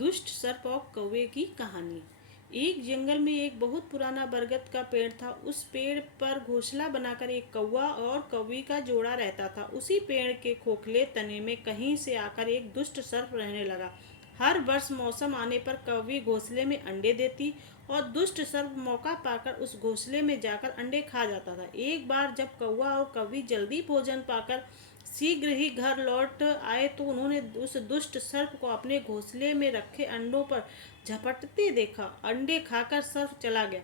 दुष्ट सर्प और कौवे की कहानी। एक जंगल में एक बहुत पुराना बरगद का पेड़ था। उस पेड़ पर घोंसला बनाकर एक कौवा और कौवी का जोड़ा रहता था। उसी पेड़ के खोखले तने में कहीं से आकर एक दुष्ट सर्प रहने लगा। हर वर्ष मौसम आने पर कौवी घोंसले में अंडे देती और दुष्ट सर्प मौका पाकर उस घोंसले में जाकर अंडे खा जाता था। एक बार जब कौवा और कौवी जल्दी भोजन पाकर शीघ्र ही घर लौट आए तो उन्होंने उस दुष्ट सर्प को अपने घोंसले में रखे अंडों पर झपटते देखा। अंडे खाकर सर्प चला गया।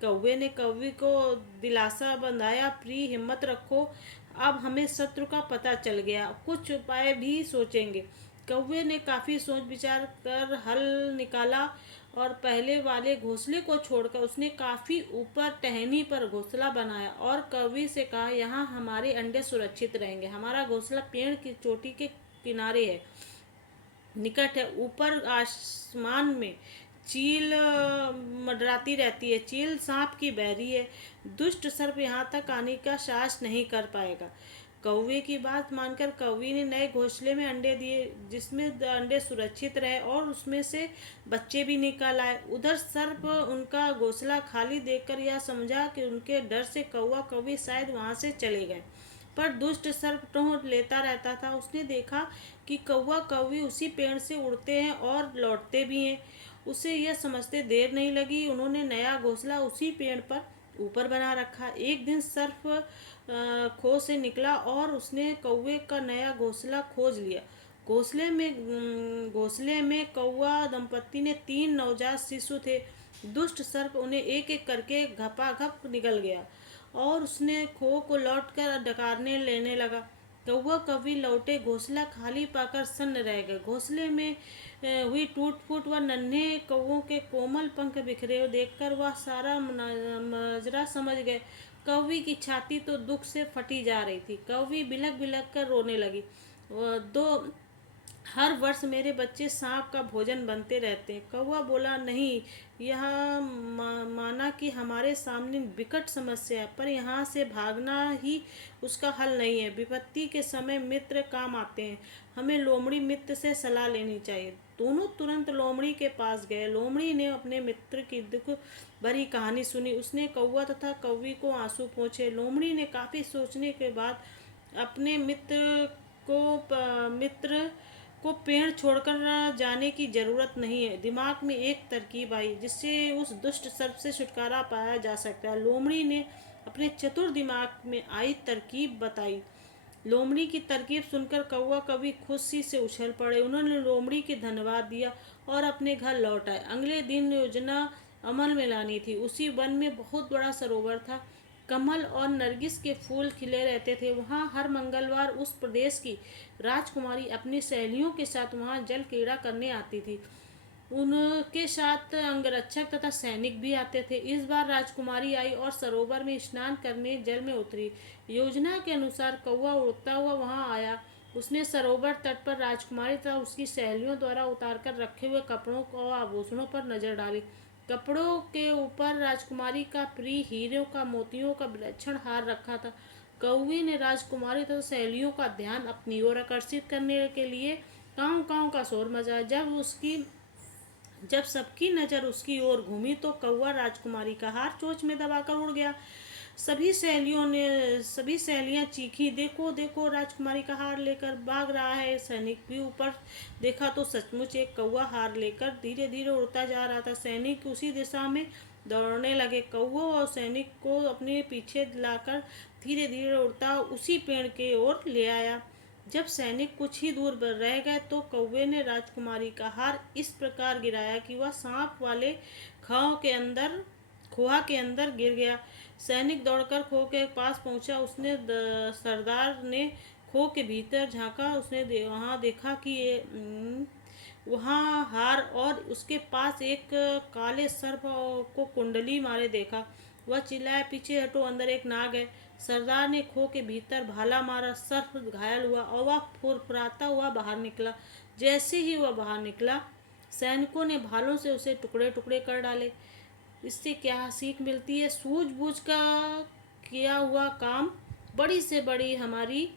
कौवे ने कौवी को दिलासा बंधाया, प्रिय हिम्मत रखो, अब हमें शत्रु का पता चल गया, कुछ उपाय भी सोचेंगे। कौवे ने काफी सोच विचार कर हल निकाला और पहले वाले घोंसले को छोड़कर उसने काफी ऊपर टहनी पर घोंसला बनाया और कौवी से कहा, यहाँ हमारे अंडे सुरक्षित रहेंगे। हमारा घोंसला पेड़ की चोटी के किनारे है, निकट है। ऊपर आसमान में चील मंडराती रहती है। चील सांप की बैरी है। दुष्ट सर्प यहाँ तक आने का साहस नहीं कर पाएगा। कौवे की बात मानकर कौवी ने नए घोंसले में अंडे दिए, जिसमें अंडे सुरक्षित रहे और उसमें से बच्चे भी निकल आए। उधर सर्प उनका घोंसला खाली देखकर यह समझा कि उनके डर से कौवा कौवी शायद वहां से चले गए। पर दुष्ट सर्प टोह लेता रहता था। उसने देखा कि कौवा कौवी उसी पेड़ से उड़ते हैं और लौटते भी हैं। उसे यह समझते देर नहीं लगी। उन्होंने नया घोंसला उसी पेड़ पर ऊपर बना रखा। एक दिन सर्प खो से निकला और उसने कौवे का नया घोंसला खोज लिया। घोंसले में कौवा दंपत्ति ने 3 नवजात शिशु थे। दुष्ट सर्प उन्हें एक एक करके घपाघप निगल गया और उसने खो को लौटकर डकारने लेने लगा। कौवा कौवी लौटे, घोंसला खाली पाकर सन्न रह गए। घोंसले में हुई टूट फूट व नन्हे कौवों के कोमल पंख बिखरे देखकर वह सारा माजरा समझ गए। कौवी की छाती तो दुख से फटी जा रही थी। कौवी बिलख बिलख कर रोने लगी। दो हर वर्ष मेरे बच्चे सांप का भोजन बनते रहते हैं। कौवा बोला, नहीं, यह माना कि हमारे सामने विकट समस्या है, पर यहाँ से भागना ही उसका हल नहीं है। विपत्ति के समय मित्र काम आते हैं। हमें लोमड़ी मित्र से सलाह लेनी चाहिए। दोनों तुरंत लोमड़ी के पास गए। लोमड़ी ने अपने मित्र की दुख भरी कहानी सुनी। उसने कौवा तथा कौवी को आंसू पोंछे। लोमड़ी ने काफी सोचने के बाद अपने मित्र को पेड़ छोड़कर जाने की जरूरत नहीं है, दिमाग में एक तरकीब आई जिससे उस दुष्ट सर्प से छुटकारा पाया जा सकता है। लोमड़ी ने अपने चतुर दिमाग में आई तरकीब बताई। लोमड़ी की तरकीब सुनकर कौवा कभी खुशी से उछल पड़े। उन्होंने लोमड़ी के धन्यवाद दिया और अपने घर लौट आए। अगले दिन योजना अमल में लानी थी। उसी वन में बहुत बड़ा सरोवर था। कमल और नरगिस के फूल खिले रहते थे। वहाँ हर मंगलवार उस प्रदेश की राजकुमारी अपनी सहेलियों के साथ वहाँ जल क्रीड़ा करने आती थी। उनके साथ अंगरक्षक तथा सैनिक भी आते थे। इस बार राजकुमारी आई और सरोवर में स्नान करने जल में उतरी। योजना के अनुसार कौवा उड़ता हुआ वहां आया। उसने सरोवर तट पर राजकुमारी तथा उसकी सहेलियों द्वारा उतार कर रखे हुए कपड़ों और आभूषणों पर नजर डाली। कपड़ों के ऊपर राजकुमारी का प्रिय हीरों का मोतियों का विलक्षण हार रखा था। कौवे ने राजकुमारी तथा सहेलियों का ध्यान अपनी ओर आकर्षित करने के लिए कांव कांव का शोर मचाया। जब सबकी नजर उसकी ओर घूमी तो कौवा राजकुमारी का हार चोंच में दबाकर उड़ गया। सभी सहेलियां चीखी, देखो देखो, राजकुमारी का हार लेकर भाग रहा है। सैनिक भी ऊपर देखा तो सचमुच एक कौवा हार लेकर धीरे धीरे उड़ता जा रहा था। सैनिक उसी दिशा में दौड़ने लगे। कौवा और सैनिक को अपने पीछे लाकर धीरे धीरे उड़ता उसी पेड़ के ओर ले आया। जब सैनिक कुछ ही दूर रह गए तो कौवे ने राजकुमारी का हार इस प्रकार गिराया कि वह सांप वाले खोहा के अंदर गिर गया। सैनिक दौड़कर खो के पास पहुंचा। सरदार ने खो के भीतर झांका। उसने वहां देखा कि वहां हार और उसके पास एक काले सर्प को कुंडली मारे देखा। वह चिल्लाया, पीछे हटो, अंदर एक नाग है। सरदार ने खो के भीतर भाला मारा। सर्प घायल हुआ और वह फुरफुराता हुआ बाहर निकला। जैसे ही वह बाहर निकला, सैनिकों ने भालों से उसे टुकड़े टुकड़े कर डाले। इससे क्या सीख मिलती है? सूझबूझ का किया हुआ काम बड़ी से बड़ी हमारी